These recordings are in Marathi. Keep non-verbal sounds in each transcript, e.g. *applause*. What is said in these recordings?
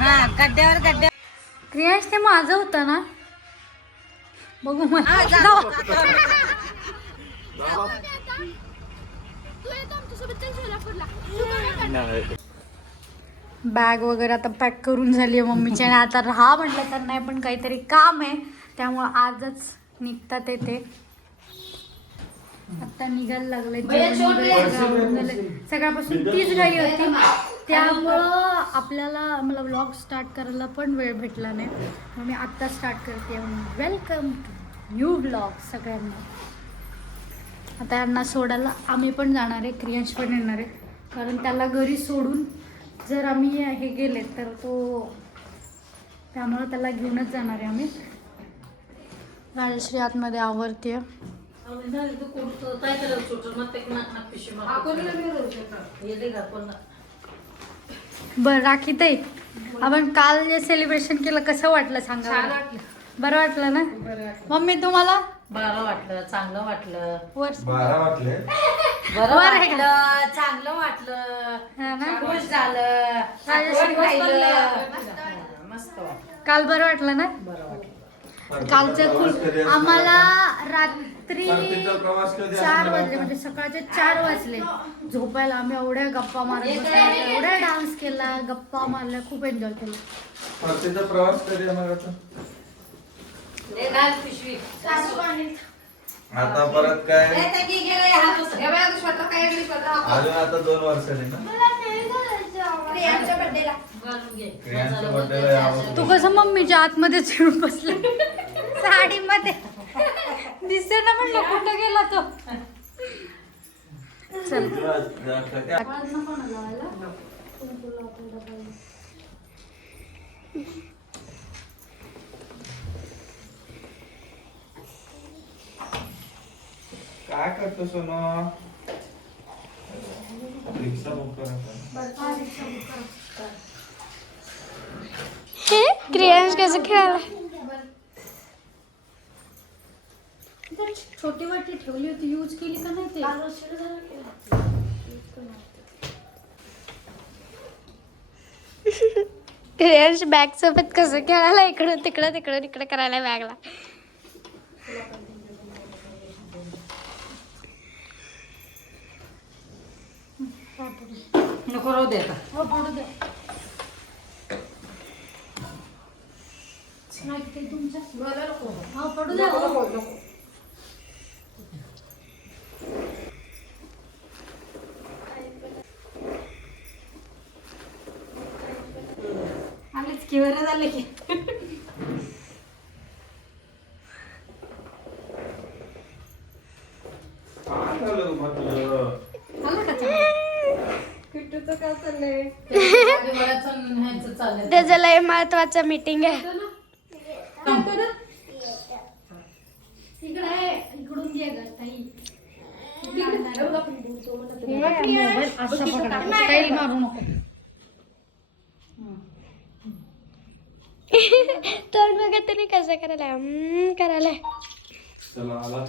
हा गड्ड्यावर गड्ड्या क्रियाश ते माझं होतं ना? बघू हा. बॅग वगैरे आता पॅक करून झाली आहे मम्मीची आणि आता राहा म्हटलं तर नाही पण काहीतरी काम आहे. त्यामुळं आजच निघतात येते आता निघायला लागले सगळ्यापासून तीच घाई होती. त्यामुळं आपल्याला मला व्लॉग स्टार्ट करायला पण वेळ भेटला नाही. मग मी आत्ता स्टार्ट करते. वेलकम टू न्यू ब्लॉग सगळ्यांना. आता यांना सोडायला आम्ही पण जाणार आहे. क्रियांश पण येणार आहे. कारण त्याला घरी सोडून जर आम्ही हे गेले तर तो त्यामुळं त्याला घेऊनच जाणार आहे आम्ही. राजश्री आतमध्ये आवडते बरं राखी ताई आपण काल जे सेलिब्रेशन केलं कसं वाटलं सांगा बरं. बरं वाटलं ना? मम्मी तुम्हाला? बरं वाटलं चांगलं वाटलं. वर्ष बारा वाटले? बरं बरं आहे का? वाटलं चांगलं वाटलं. हा ना? खुश झालं राजश्री आठवण राहिलं. मस्त वाटलं. काल बरं वाटलं ना? बरं वाटलं. कालचं खूप? आम्हाला रात्री चार वाजले? म्हणजे सकाळचे चार वाजले. झोपायला आम्ही एवढ्या गप्पा मारत बसलो, एवढा डान्स केला गप्पा मारल्या खूप एन्जॉय केला. प्रवास कधी आता? परत काय. अजून आता दोन वर्षांनी ना? तू कसं मम्मीच्या आतमध्ये चिडून बसला? साडीमध्ये. दिसते ना म्हणलं कुठं गेला तो? चल. काय करतो सोनो? रिक्षा बुक करा. हे क्रियांश कसं खेळायला? छोटी वाटी ठेवली होती? यूज केली का नाही ते? क्रियांश बॅग सोबत कसं खेळायला? इकडं तिकडं तिकडं तिकडं करायला बॅगला नको राहू दे आता. तुमच्या हो पडू दे हो. आलेच की बरं झालं की काय झालं मग तुझं? आलं का. *laughs* त्याचं लय महत्वाचं मीटिंग आहे. इकडे आहे इकडून घे ग ताई मोबाईल असा पकडा स्टाईल मारू नको *laughs* तोंड बघा तरी कसं करायला? करायला. चला आला.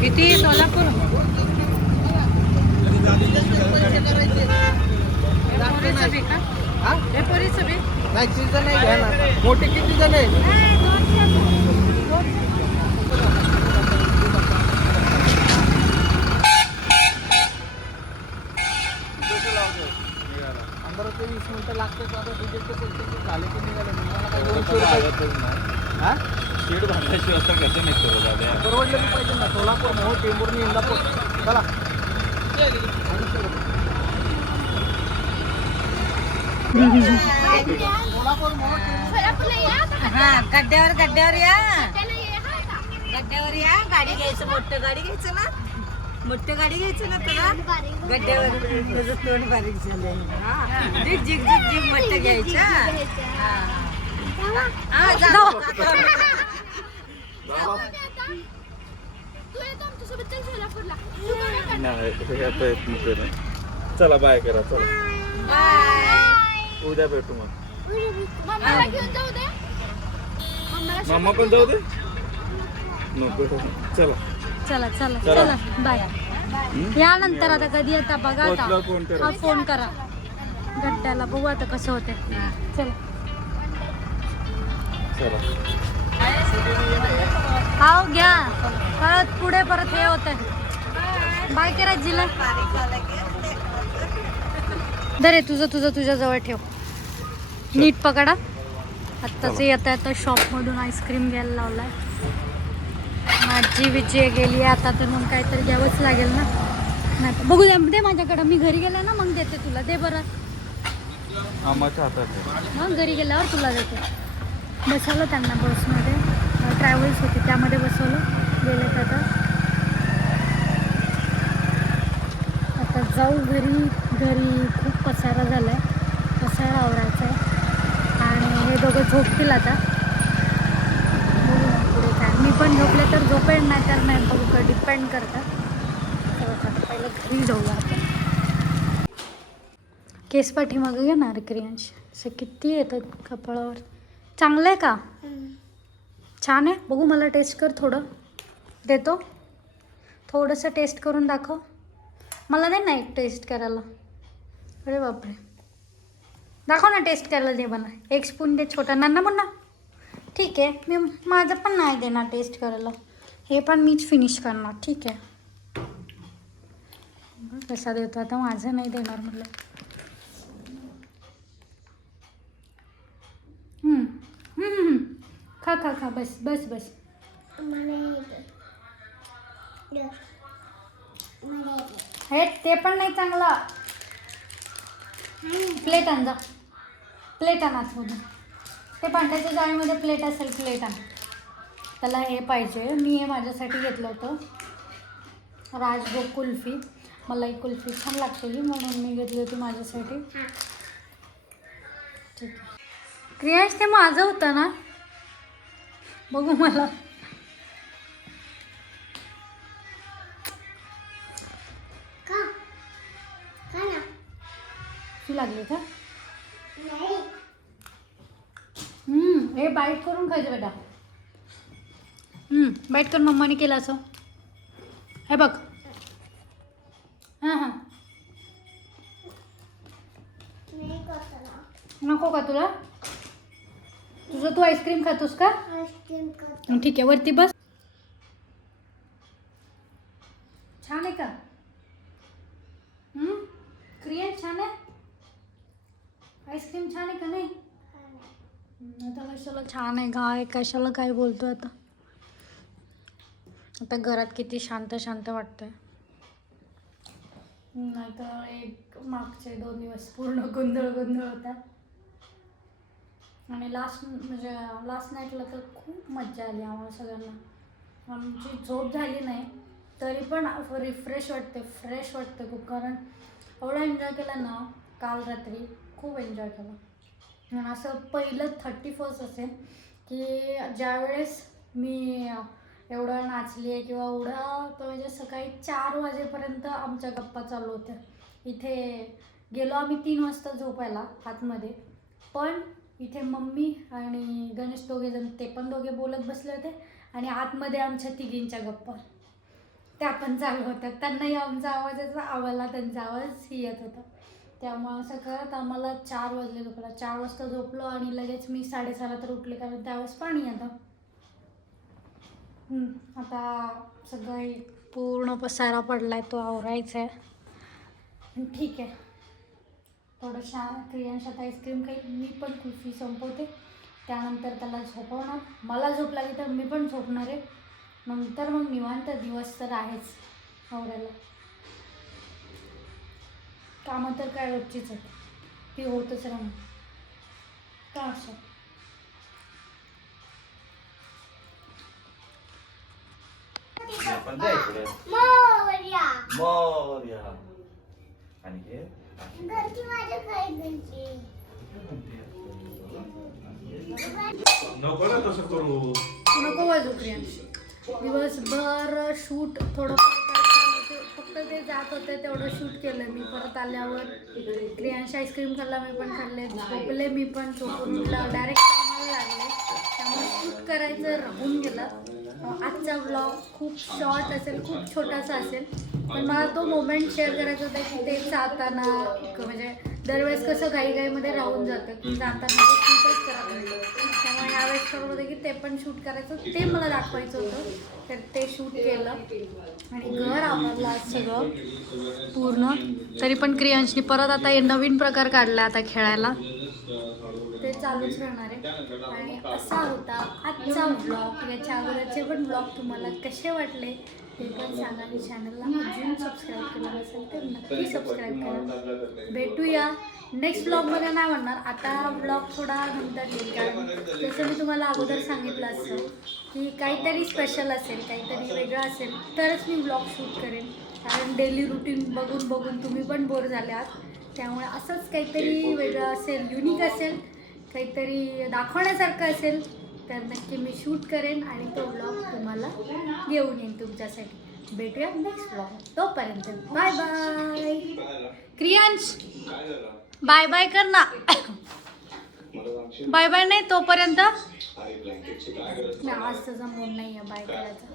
किती? सोलापूर? नाही तीस जण आहे मोठे किती जण आहे ते वीस मिनिटं लागते आता डिझेलचे पैसे झाले की निघाले मला दोनशे रुपये हा? कसं परवडलं मी पाहिजे ना सोलापूर इंदापूर. चला. हा गड्ड्यावर गड्ड्यावर या. गड्ड्यावर या गाडी घ्यायचं मोठं गाडी घ्यायचं ना. मोठं गाडी घ्यायचं ना तुला? गड्ड्यावर तुझं तोंड बारीक हा. जिग जिग जिग जिग मोठं घ्यायचं. हा. हा हे प्रयत्न करा चला बाय करा चला. बाय उद्या भेटू मग. मामा पण जाऊ दे? नको चला. चला चला चला. बाय. या नंतर आता कधी येता बघा आता. फोन करा. हा फोन करा. गट्ट्याला बघू आता कसं होते चला. चला. हाव घ्या. परत पुढे परत हे होत बाय करा जिला दरे तुझं तुझं तुझ्या जवळ ठेव. नीट पकडा. आत्ताच येता येता शॉपमधून आईस्क्रीम घ्यायला लावलाय. माझी विजय गेली आता तर मग काहीतरी घ्यावंच लागेल ना? नाही बघू द्या दे माझ्याकडं मी घरी गेले ना मग देते तुला दे बरं. आम्हाच्या हातात. मग घरी गेल्यावर तुला देते. बसवलं त्यांना बसमध्ये ट्रॅव्हल्स होती त्यामध्ये बसवलं गेले तर आता. आता जाऊ घरी घरी खूप पसारा झाला आहे पसारा आवरायचा आहे. आणि हे दोघं झोपतील आता बघू मग पुढे काय मी पण झोपले तर झोपेल नाही तर नाही बघू का डिपेंड करतात. तर आता पहिलं घरी जाऊया आपण. केस पाठीमागं घेणार क्रियांश असं किती येतात कपाळावर. चांगलं आहे का? छान आहे. बघू मला टेस्ट कर थोडं. देतो. थोडंसं टेस्ट करून दाखव. मला दे ना एक टेस्ट करायला. अरे बापरे. दाखव ना टेस्ट करायला दे मला. एक स्पून दे छोटा. नाना मुन्ना ठीक आहे. मी माझं पण नाही देणार टेस्ट करायला. हे पण मीच फिनिश करणार. ठीक आहे. कसा देतो. आता माझं नाही देणार म्हटलं खा खा खा. बस बस बस. हे ते पण नाही चांगला. प्लेट आणजा प्लेट आणा ते पांढऱ्याच्या जाळीमध्ये प्लेट असेल प्लेट आण. त्याला हे पाहिजे. मी हे माझ्यासाठी घेतलं होतं. राजभोग कुल्फी. मला ही कुल्फी छान लागते ही म्हणून मी घेतली होती माझ्यासाठी. ठीक आहे. क्रियांश ते माझं होतं ना? बघू मला. लागली का? हे बाईट करून खायचं बेटा. हम्म, बाईट कर मम्माने केलं असं. हे बघ. हां हां. नको का तुला? तुझं तू आईस्क्रीम खातोस का? ठीक आहे वरती बस. छान आहे का? हं? क्रिएट छान आहे. आईस्क्रीम छान आहे का नाही? आता कशाला छान आहे काय कशाला काय बोलतो आता? आता घरात किती शांत शांत वाटतंय. नाही तर एक मागचे दोन दिवस पूर्ण गोंधळ गोंधळ होता. आणि लास्ट म्हणजे लास्ट नाईटला तर खूप मज्जा आली आम्हाला सगळ्यांना. आमची झोप झाली नाही तरी पण रिफ्रेश वाटते फ्रेश वाटते खूप. कारण एवढा एन्जॉय केला ना काल रात्री खूप एन्जॉय केला. असं पहिलं थर्टी फर्स्ट असेल की ज्यावेळेस मी एवढं नाचली आहे किंवा एवढं तर म्हणजे सकाळी चार वाजेपर्यंत आमच्या गप्पा चालू होत्या. इथे गेलो आम्ही तीन वाजता झोपायला आतमध्ये. पण इथे मम्मी आणि गणेश दोघे जण ते पण दोघे बोलत बसले होते आणि आतमध्ये आमच्या तिघींच्या गप्पा. त्या पण चालू होत्या. त्यांनाही आमचा आवाज याचा त्यांचा त्यांचा आवाजही येत होता. त्यामुळं असं करत आम्हाला चार वाजले झोपला चार वाजता झोपलो आणि लगेच मी साडेसहाला तर उठले कारण त्यावेळेस पाणी येतं आता सगळं पूर्ण पसारा पडला आहे तो आवरायचा आहे. ठीक आहे. थोडं शा क्रियांशात आईस्क्रीम काही मी पण कुल्फी संपवते. त्यानंतर त्याला झोपवणार. मला झोप लागली तर मी पण झोपणार आहे. नंतर मग निवांत दिवस तर आहेच आवरायला. कामं तर काय रोजचीच आहेत. ती होतच राहणार का असं? आपण जाय इकडे. मोरया. आणि हे? नको ना तसं करू. नको वाजू क्रियांश दिवसभर शूट थोडं फक्त ते जात होते तेवढं शूट केलं मी. परत आल्यावर क्रियांश आईस्क्रीम खाल्ला मी पण खाल्ले. झोपले मी पण झोपून उठलं. डायरेक्ट कामाला लागले. त्यामुळे शूट करायचं राहून गेलं. आजचा ब्लॉग खूप शॉर्ट असेल खूप छोटासा असेल. पण मला तो मोमेंट शेअर करायचा होता की ते जाताना म्हणजे दरवेळेस कसं घाईघाईमध्ये राहून जातं. की जाताना ते शूटच करत नाही त्यामुळे ह्यावेळेस ठरवलं होतं की ते पण शूट करायचं. ते मला दाखवायचं होतं. तर ते शूट केलं. आणि घर आवडलं आज सगळं. पूर्ण. तरी पण क्रियांशनी परत आता हे नवीन प्रकार काढला आता खेळायला. ते चालूच राहणार आहे. आणि असा होता आजचा ब्लॉग याच्या अगोदरचे पण ब्लॉग तुम्हाला कसे वाटले? ते पण सांगा आणि चॅनलला अजून सबस्क्राईब केलं नसेल तर नक्की सबस्क्राईब करा. भेटूया. नेक्स्ट ब्लॉगमध्ये नाही म्हणणार. आता ब्लॉग थोडा नंतर येईल. कारण जसं मी तुम्हाला अगोदर सांगितलं असतं की काहीतरी स्पेशल असेल काहीतरी वेगळं असेल तरच मी ब्लॉग शूट करेन. कारण डेली रुटीन बघून बघून तुम्ही पण बोर झाले आहात. त्यामुळे असंच काहीतरी वेगळं असेल युनिक असेल काहीतरी दाखवण्यासारखं असेल तर नक्की मी शूट करेन आणि तो ब्लॉग तुम्हाला घेऊन येईन तुमच्यासाठी. भेटूया नेक्स्ट ब्लॉग तोपर्यंत bye bye Kriyansh bye bye कर ना. बाय बाय नाही तोपर्यंत. आज त्याचा मूड नाही आहे बाय करायचा